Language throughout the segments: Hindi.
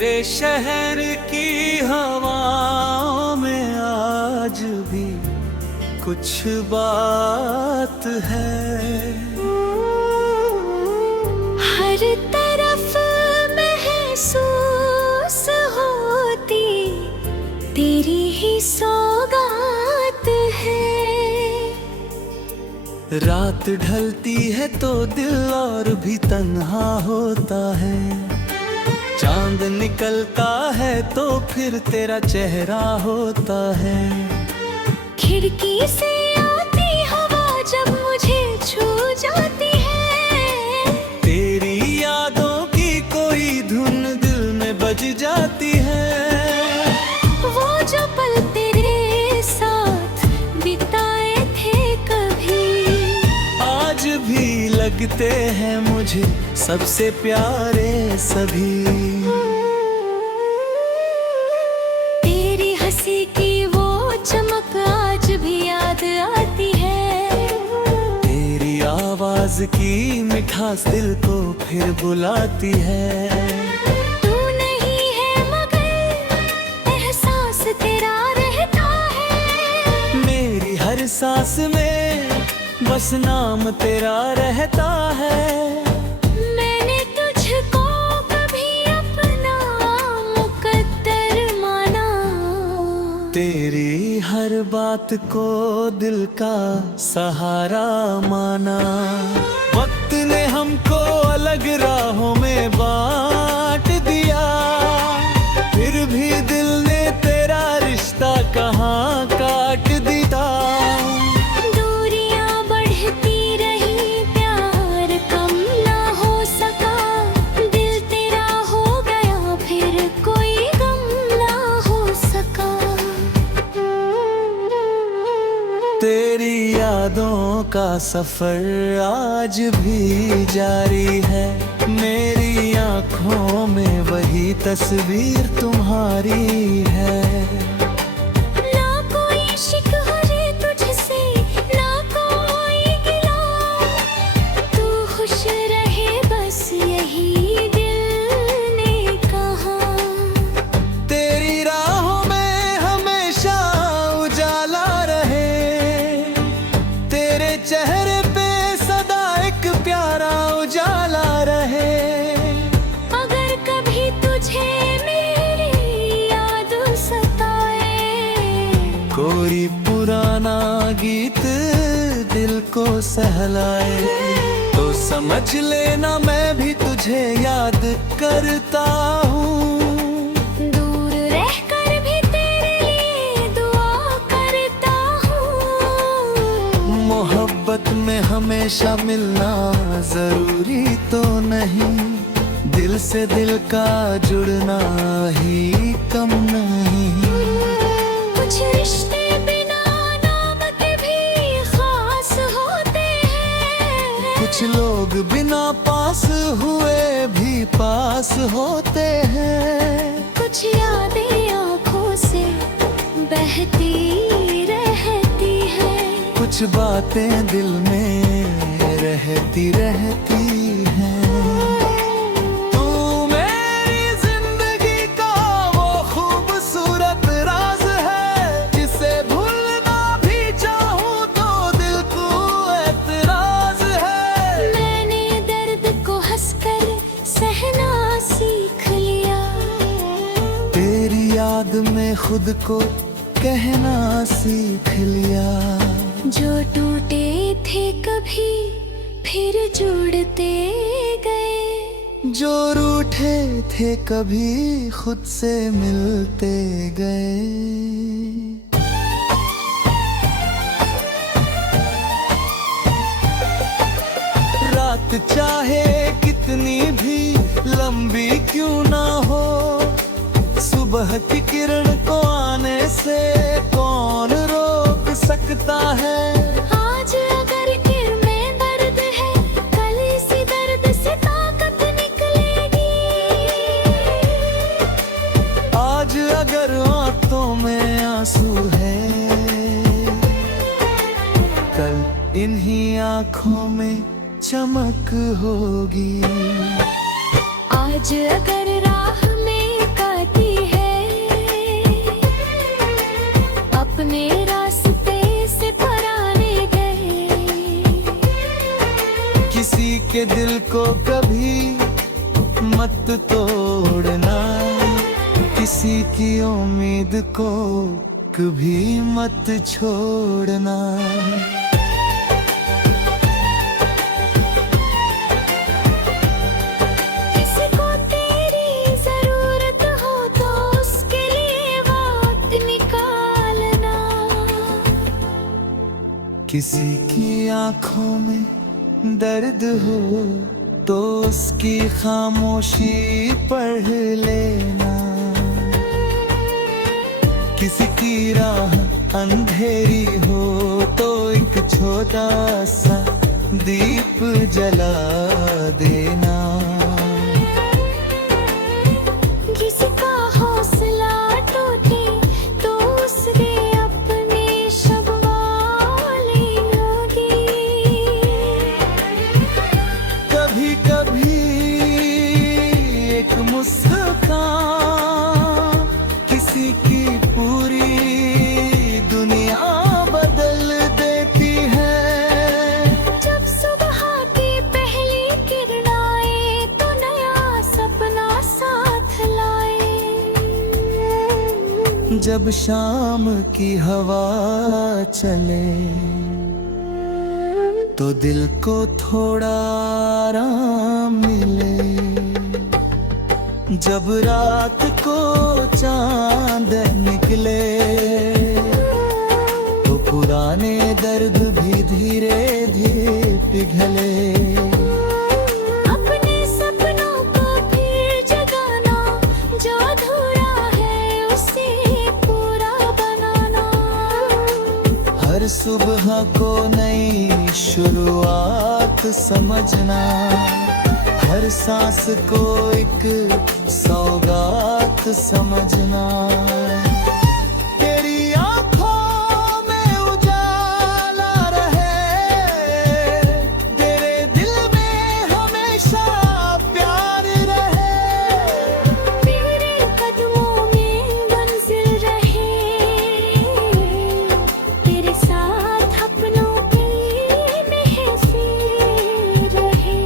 तेरे शहर की हवाओं में आज भी कुछ बात है। हर तरफ महसूस होती तेरी ही सौगात है। रात ढलती है तो दिल और भी तन्हा होता है। चांद निकलता है तो फिर तेरा चेहरा होता है। खिड़की से आती हवा जब मुझे छू जाती है, तेरी यादों की कोई धुन दिल में बज जाती है। वो जो पल तेरे साथ बिताए थे कभी आज भी लगते हैं मुझे सबसे प्यारे सभी। तेरी हंसी की वो चमक आज भी याद आती है। तेरी आवाज की मिठास दिल को फिर बुलाती है। तू नहीं है मगर एहसास तेरा रहता है। मेरी हर सांस में बस नाम तेरा रहता है। मैंने तुझको कभी अपना मुकद्दर माना। तेरी हर बात को दिल का सहारा माना। वक्त ने हमको अलग राहों में बांट दिया, फिर भी दिल ने तेरा रिश्ता कहाँ काट दिया। दूरियां बढ़ती रही, प्यार कम ना हो सका। दिल तेरा हो गया, फिर कोई गम ना हो सका। तेरी यादों का सफर आज भी जारी है। मेरी आँखों में वही तस्वीर तुम्हारी है। ना कोई शिकवे तुझसे, ना कोई गिला। तू खुश रहे बस यही दिल ने कहा। तेरी राहों में हमेशा उजाला रहे। तेरे चेहरे पे सदा एक प्यारा उजाला रहे। अगर कभी तुझे मेरी याद सताए, कोई पुराना गीत दिल को सहलाए, तो समझ लेना मैं भी तुझे याद करता हूँ। दूर रहकर भी तेरे लिए दुआ करता हूँ। मोहब्बत में हमेशा मिलना जरूरी तो नहीं, दिल से दिल का जुड़ना ही कम नहीं। कुछ रिश्ते बिना नाम के भी खास होते हैं। कुछ लोग बिना पास हुए भी पास होते हैं। कुछ यादें आँखों से बहती रहती है। कुछ बातें दिल में रहती रहती हैं। तू मेरी जिंदगी का वो खूबसूरत राज है, जिसे भूलना भी चाहूँ तो दिल को एतराज है। मैंने दर्द को हंसकर सहना सीख लिया। तेरी याद में खुद को कहना सीख लिया। जो टूटे थे कभी फिर जुड़ते गए। जो रूठे थे कभी खुद से मिलते गए। रात चाहे कितनी भी लंबी क्यों ना हो, सुबह की किरण को आने से कौन रोक सकता है। आज अगर दिल में दर्द है, कल इसी दर्द से ताकत निकलेगी। आज अगर आंखों में आंसू है, कल इन्हीं आंखों में चमक होगी। आज अगर राह में किसी के दिल को कभी मत तोड़ना, किसी की उम्मीद को कभी मत छोड़ना। किसी को तेरी जरूरत हो तो उसके लिए वक्त निकालना, किसी की आंखों में दर्द हो तो उसकी खामोशी पढ़ लेना, किसी की राह अंधेरी हो तो एक छोटा सा दीप जला देना। किसी का हौसला टूटे तो उसके अपने शब वाली होगी। कभी कभी एक मुस्कान किसी की पूरी दुनिया बदल देती है। जब सुबह की पहली किरण आए तो नया सपना साथ लाए। जब शाम की हवा चले तो दिल को थोड़ा आराम मिले। जब रात को चांद निकले तो पुराने दर्द भी धीरे धीरे पिघले। अपने सपनों को फिर जगाना, जो अधूरा है उसे पूरा बनाना। हर सुबह को नई शुरुआत समझना, हर सांस को एक सौगात समझना। तेरी आंखों में उजाला रहे, तेरे दिल में हमेशा प्यार रहे। तेरे कदमों में मंजिल रहे, तेरे साथ अपनों की महफिल रहे।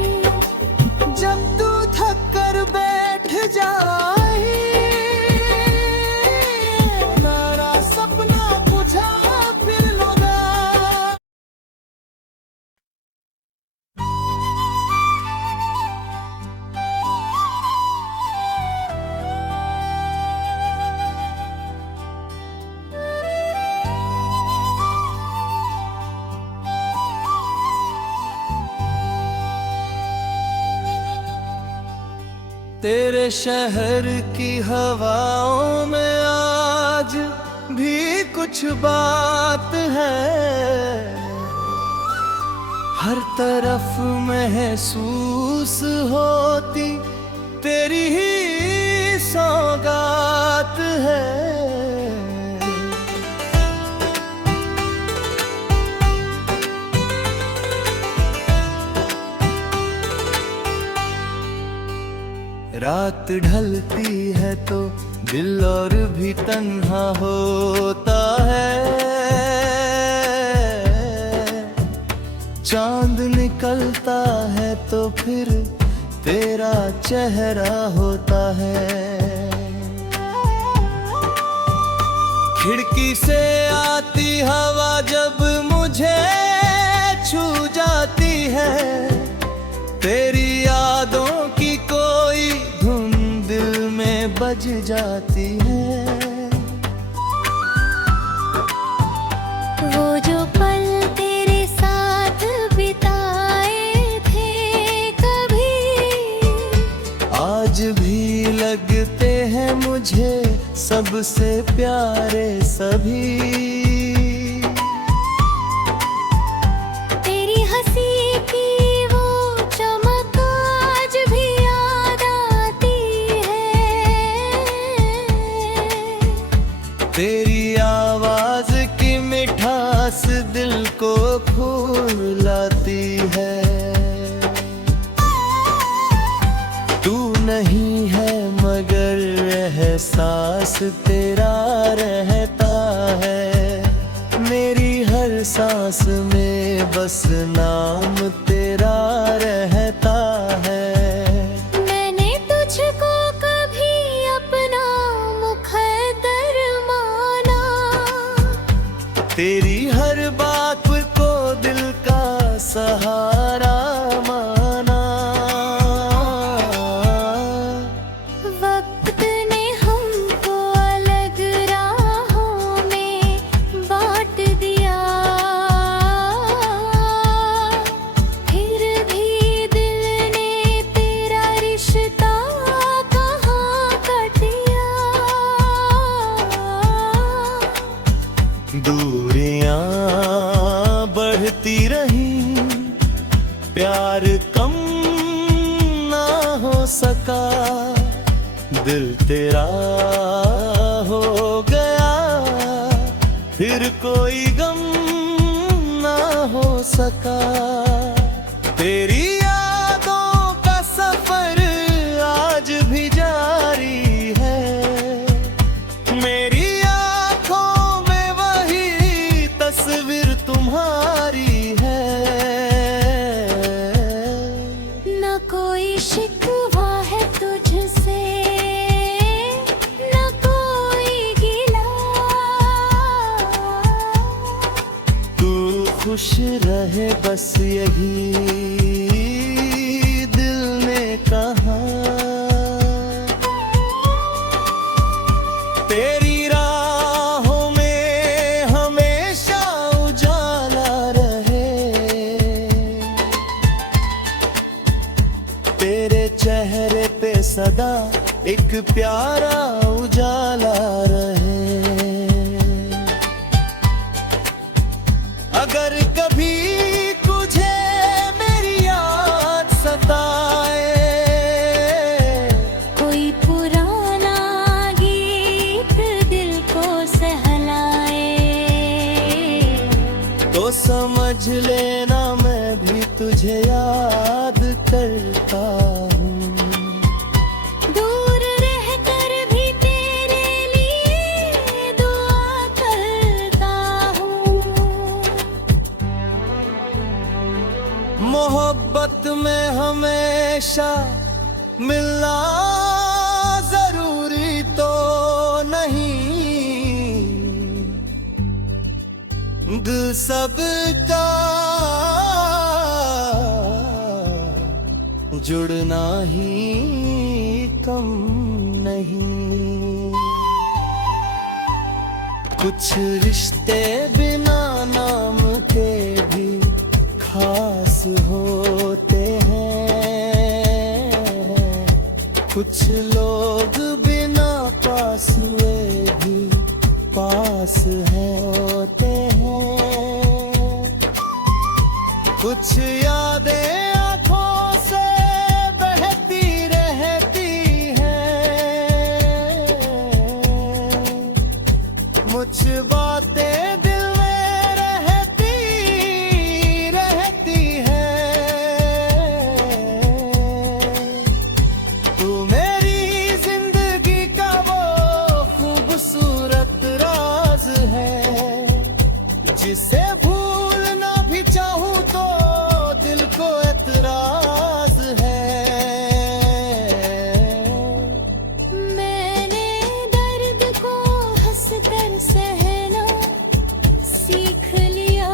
जब तू थक कर बैठ जाए, मेरा सपना बुझा फिर लगा। तेरे शहर की हवाओं में आज भी कुछ बात है, हर तरफ महसूस होती तेरी ही सौगात है। रात ढलती है तो दिल और भी तन्हा होता है। चांद निकलता है तो फिर तेरा चेहरा होता है। खिड़की से आती हवा जब मुझे छू जाती है, तेरी यादों की कोई धुन दिल में बज जाती है। वो जो पल तेरे साथ बिताए थे कभी, आज भी लगते हैं मुझे सबसे प्यारे सभी। तेरी हंसी की वो चमक आज भी याद आती है। तेरी आवाज की मिठास दिल को फूल लाती है। तू नहीं है मगर एहसास तेरा रहता है। मेरी हर सांस में बस नाम तेरा रहता तेरी हर बात को दिल का सहारा माना। वक्त ने हमको अलग राहों में बांट दिया, फिर भी दिल ने तेरा रिश्ता कहाँ कर दिया। दूरियां बढ़ती रही, प्यार कम ना हो सका, दिल तेरा हो गया, फिर कोई गम ना हो सका। तेरी यादों का सफर आज भी जारी है, मेरी आंखों में वही तस्वीर तुम्हारी है। न कोई शिकवा है तुझसे, न कोई गिला, तू खुश रहे बस यही दिल ने कहा। तेरी राहों में हमेशा उजाला रहे, तेरे चेहरे पे सदा एक प्यारा उजाला रहे। अगर कभी तुझे मेरी याद सताए, कोई पुराना गीत दिल को सहलाए, तो समझ लेना मैं भी तुझे याद करता हूँ। दूर रहकर भी तेरे लिए दुआ करता हूँ। मोहब्बत में हमेशा मिलना जरूरी तो नहीं, दिल सबका जुड़ना ही कम नहीं। कुछ रिश्ते बिना नाम के भी खास होते हैं, कुछ लोग बिना पास हुए भी पास होते हैं। कुछ यादें आंखों से बहती रहती हैं, कुछ बातें दिल में रहती हैं। तू मेरी जिंदगी का वो खूबसूरत राज है, जिसे भूलना भी चाहूँ तो दिल को एतराज है। मैंने दर्द को हंसकर सहना सीख लिया,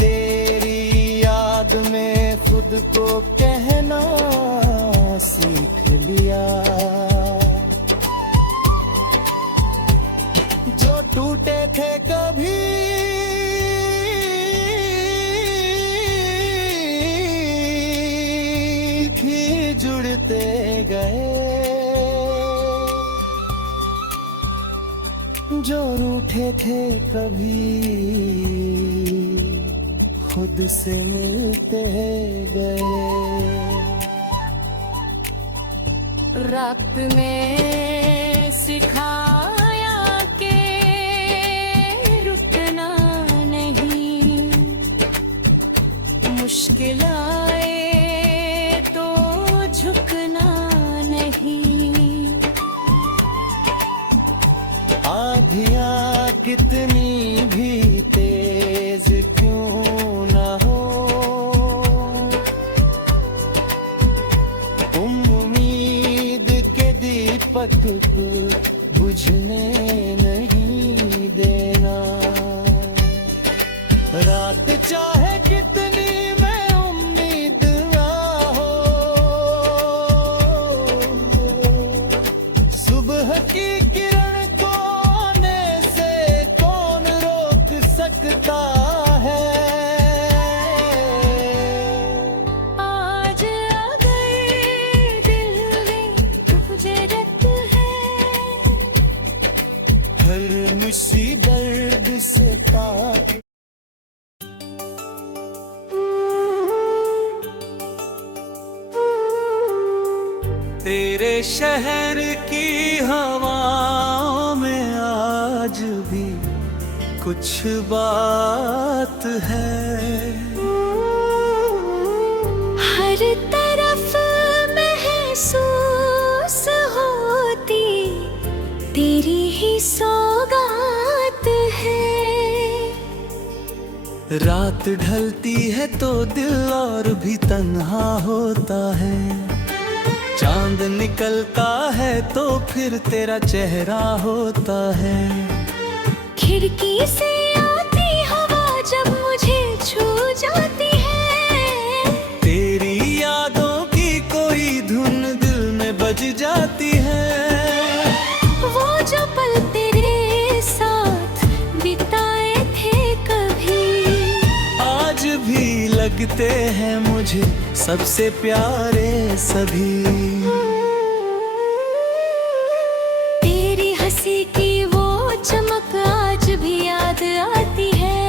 तेरी याद में खुद को कहना सीख लिया। जो टूटे थे कभी ही जुड़ते गए, जो रूठे थे कभी खुद से मिलते गए। रात में सिखाया के रुकना नहीं, मुश्किल आए तो झुकना नहीं। आंधियाँ कितनी भी तेज क्यों न हो, उम्मीद के दीपक बुझने नहीं रात चाहे कितनी मैं उम्मीद ना हो, सुबह की किरण को आने से कौन रोक सकता है। आज अगर दिल में गुजरत है, हर मुसी दर्द से पाक तेरे शहर की हवाओं में आज भी कुछ बात है। हर तरफ महसूस होती तेरी ही सौगात है। रात ढलती है तो दिल और भी तन्हा होता है, चांद निकलता है तो फिर तेरा चेहरा होता है। खिड़की से आती हवा जब मुझे छू जाती है, तेरी यादों की कोई धुन दिल में बज जाती है। वो जो पल तेरे साथ बिताए थे कभी, आज भी लगते हैं मुझे सबसे प्यारे सभी। तेरी हंसी की वो चमक आज भी याद आती है,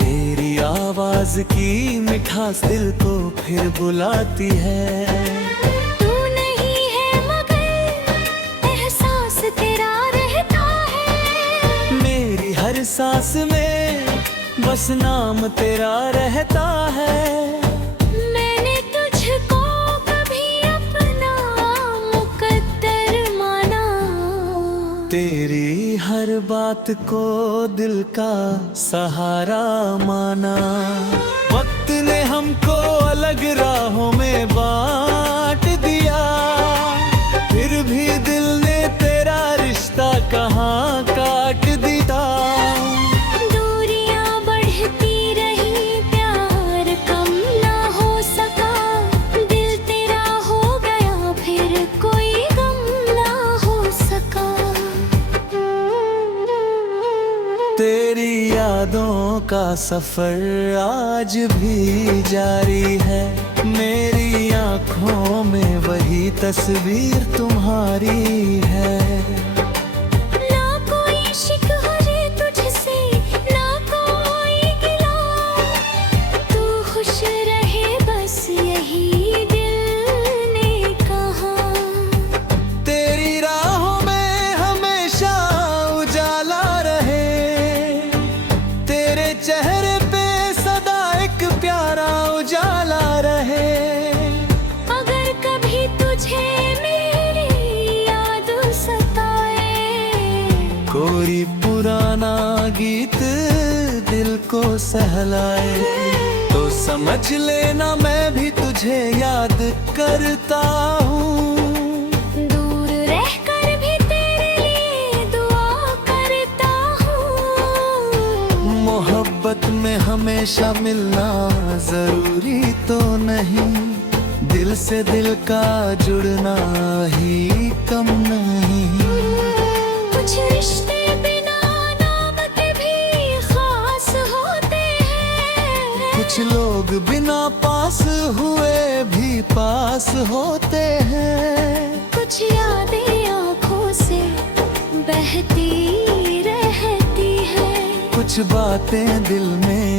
तेरी आवाज की मिठास दिल को फिर बुलाती है। तू नहीं है मगर एहसास तेरा रहता है, मेरी हर सांस में बस नाम तेरा रहता है। मैंने तुझको कभी अपना मुकद्दर माना, तेरी हर बात को दिल का सहारा माना। वक्त ने हमको अलग राहों में बांट दिया, फिर भी दिल ने तेरा रिश्ता कहाँ काट दिया। दूरियां बढ़ती रही प्यार कम ना हो सका, दिल तेरा हो गया फिर कोई गम ना हो सका। तेरी यादों का सफर आज भी जारी है, मेरी आँखों में वही तस्वीर तुम्हारी है। ना कोई शिकवे तुझसे ना कोई गिला, तू खुश रहे बस यही दिल ने कहा। तेरी राहों में हमेशा उजाला रहे, तेरे चेहरे पे सदा एक प्यारा उजाला रहे। अगर कभी तुझे मेरी याद सताए, कोई पुराना गीत दिल को सहलाए, तो समझ लेना मैं भी तुझे याद करता हूँ। दूर रहकर भी तेरे लिए दुआ करता हूँ। मोहब्बत में हमेशा मिलना जरूरी तो नहीं, दिल से दिल का जुड़ना ही कम नहीं। कुछ रिश्ते बिना नाम के भी खास होते हैं, कुछ लोग बिना पास हुए भी पास होते हैं। कुछ यादें आँखों से बहती रहती है, कुछ बातें दिल में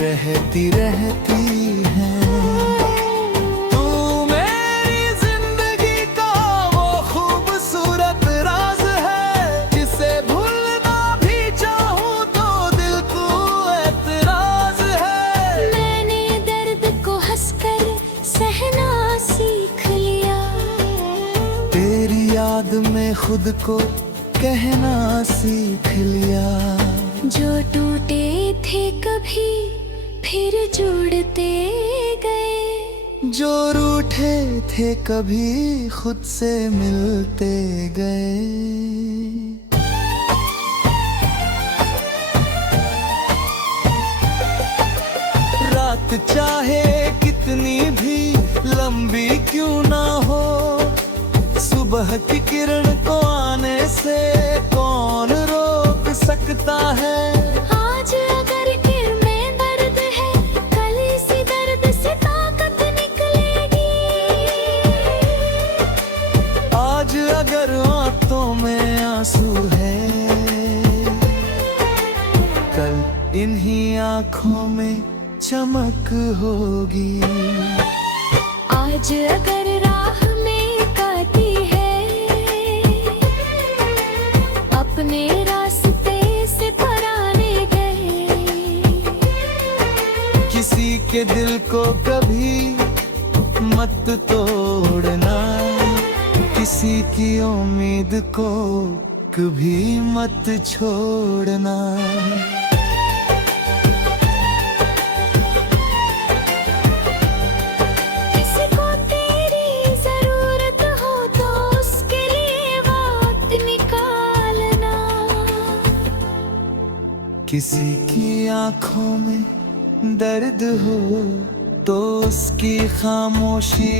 रहती रहती हैं। तू मेरी जिंदगी का वो खूबसूरत राज है, जिसे भूलना भी चाहूँ तो दिल को एतराज है। मैंने दर्द को हंसकर सहना सीख लिया, तेरी याद में खुद को कहना सीख लिया। जो टूटे थे कभी फिर जुड़ते गए, जो रूठे थे कभी खुद से मिलते गए। चाहे कितनी भी लंबी क्यों ना हो, सुबह की किरण को आने से कौन रोक सकता है। आज अगर दिल में दर्द है, कल इसी दर्द से ताकत निकलेगी। आज अगर आंखों में आंसू है, कल इन्हीं आंखों में चमक होगी। आज अगर राह में काटी है, अपने रास्ते से पराने गए। किसी के दिल को कभी मत तोड़ना, किसी की उम्मीद को कभी मत छोड़ना। किसी को तेरी जरूरत हो तो उसके लिए वक्त निकालना। किसी की आंखों में दर्द हो तो उसकी खामोशी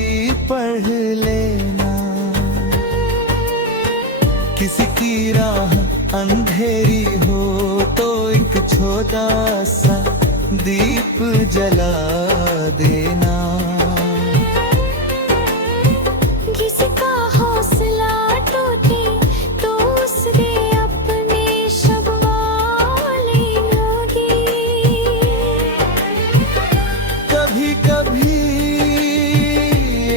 पढ़ लेना। किसी की राह अंधेरी हो तो एक छोटा सा दीप जला देना। किसी का हौसला टूटे तो उसके अपने शब्द वाली होगी। कभी कभी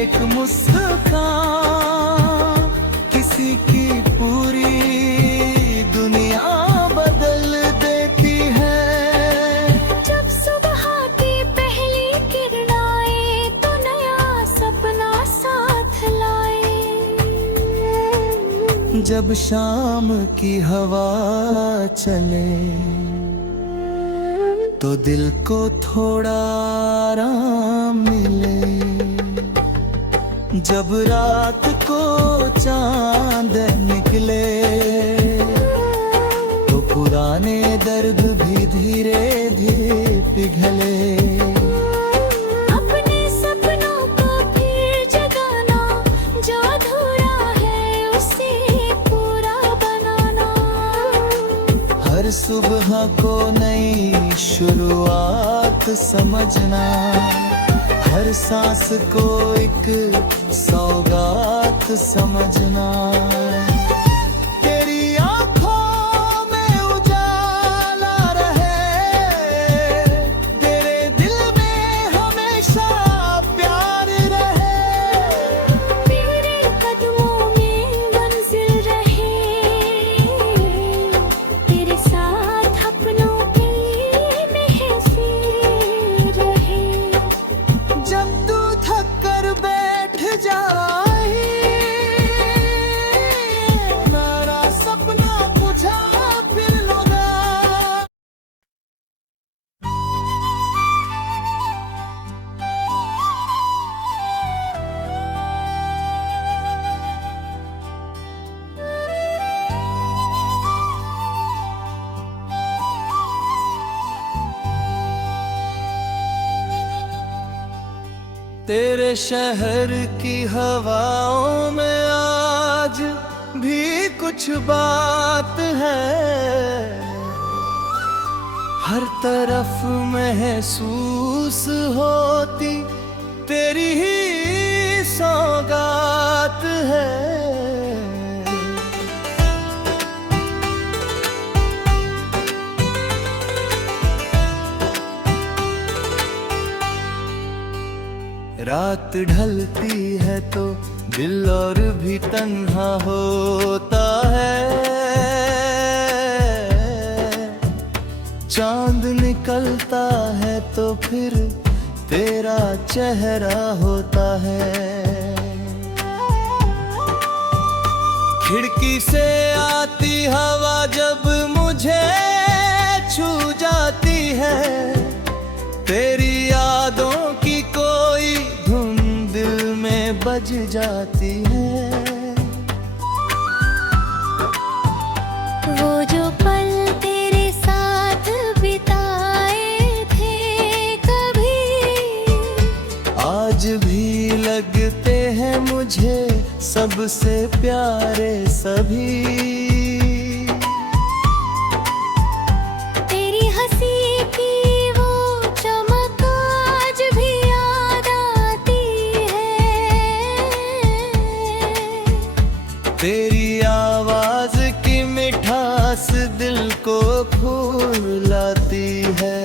एक मुस्कान किसी की पूरी दुनिया बदल देती है। जब सुबह की पहली किरण आए तो नया सपना साथ लाए। जब शाम की हवा चले तो दिल को थोड़ा आराम मिले। जब रात को चांद निकले तो पुराने दर्द भी धीरे धीरे पिघले। अपने सपनों को फिर जगाना, जो अधूरा है उसे पूरा बनाना। हर सुबह को नई शुरुआत समझना, हर सांस को एक सौगात समझना। तेरी आंखों में उजाला रहे, तेरे दिल में हमेशा प्यार रहे। तेरे कदमों में मंजिल रहे, तेरे साथ अपनों की महफिल रहे। जब तू थक कर बैठ जाए, मेरा सपना बुझा फिर लगा। तेरे शहर की हवाओं में आज भी कुछ बात है। हर तरफ महसूस होती तेरी ही सौगात है। रात ढलती है तो दिल और भी तन्हा होता है। चांद निकलता है तो फिर तेरा चेहरा होता है। खिड़की से आती हवा जब मुझे छू जाती है, तेरी यादों की कोई धुन दिल में बज जाती है। वो जो पल तेरे साथ बिताए थे कभी भी लगते हैं मुझे सबसे प्यारे सभी। तेरी हंसी की वो चमक आज भी याद आती है। तेरी आवाज की मिठास दिल को फूल लाती है।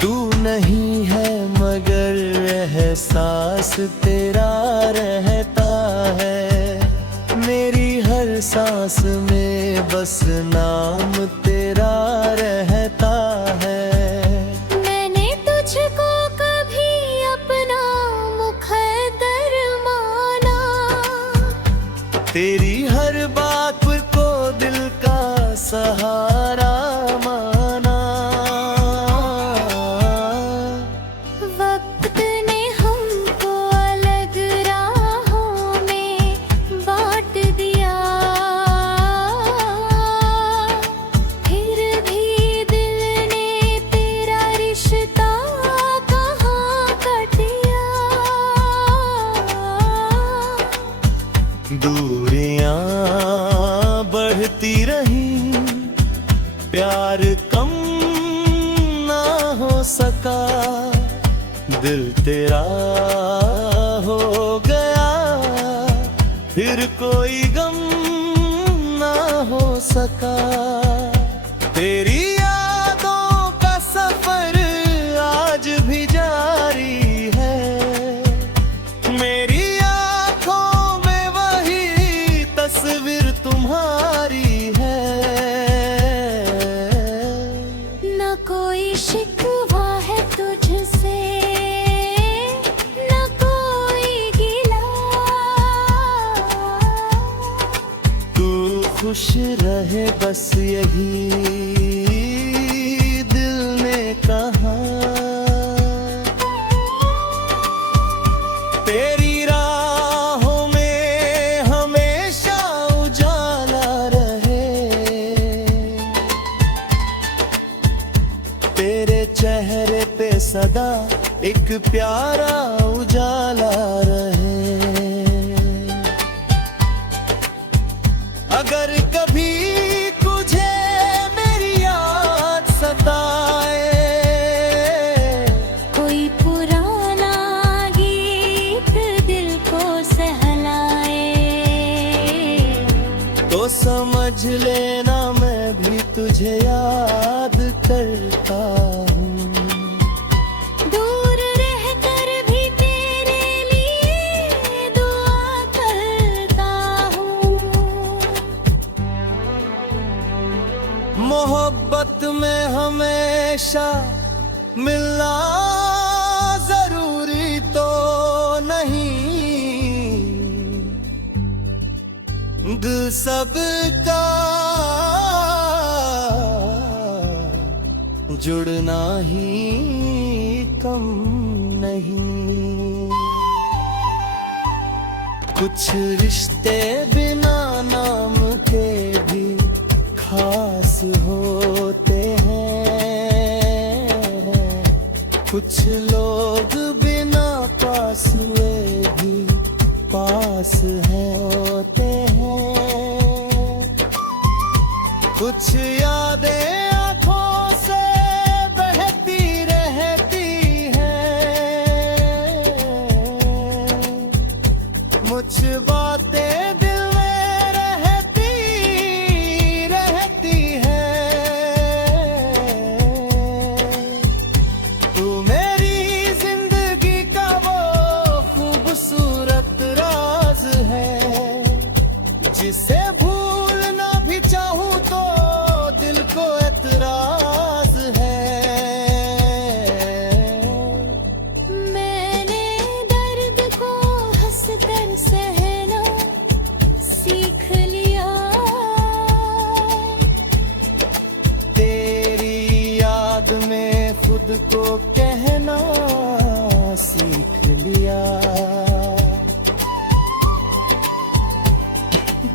तू नहीं है मगर एहसास तेरा रहता है। मेरी हर सांस में बस नाम तेरा रहता है। मैंने तुझको कभी अपना मुकद्दर माना। तेरी हर बात को दिल का सहारा माना। वक्त ने हमको अलग राहों में बांट दिया। फिर भी दिल ने तेरा रिश्ता कहाँ कटिया। दूरियां बढ़ती रही, प्यार कम ना हो सका। दिल तेरा हो गया, फिर कोई गम ना हो सका। तेरी यादों का सफर आज भी जारी है। मेरी आंखों में वही तस्वीर तुम्हारी है। न कोई शिकवा है तुझसे, न कोई गिला। तू खुश रहे बस यही दिल ने कहा। तेरी राहों में हमेशा उजाला रहे। तेरे चेहरे पे सदा एक प्यारा उजाला रहे। अगर कभी तुझे मेरी याद सताए, कोई पुराना गीत दिल को सहलाए, तो समझ लेना मैं भी तुझे याद करता हूँ। दूर रहकर भी तेरे लिए दुआ करता हूँ। मोहब्बत में हमेशा मिलना जरूरी तो नहीं। दिल सबका जुड़ना ही कम नहीं। कुछ रिश्ते बिना नाम के भी खास होते हैं। कुछ लोग बिना पास हुए भी पास होते हैं। कुछ यादें आंखों से बहती रहती हैं। कुछ बातें दिल में रहती हैं। तू मेरी जिंदगी का वो खूबसूरत राज है, जिसे भूलना भी चाहूँ तो दिल को एतराज है। मैंने दर्द को हंसकर सहना सीख लिया। तेरी याद में खुद को कहना सीख लिया।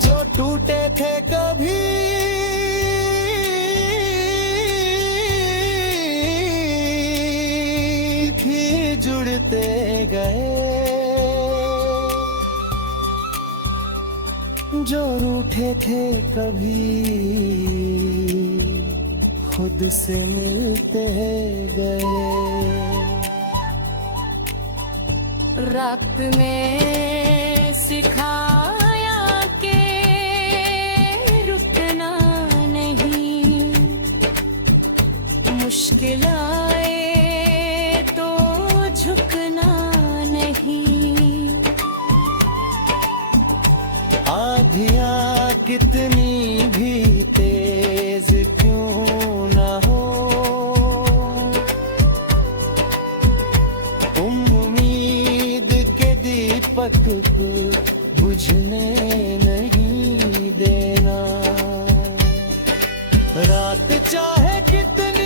जो टूटे थे कभी मिलते गए। जो रूठे थे कभी खुद से मिलते गए। रात ने सिखाया के रुकना नहीं, मुश्किल आए तो झुकना नहीं। आंधियाँ कितनी भी तेज क्यों ना हो, उम्मीद के दीपक को बुझने नहीं देना। रात चाहे कितनी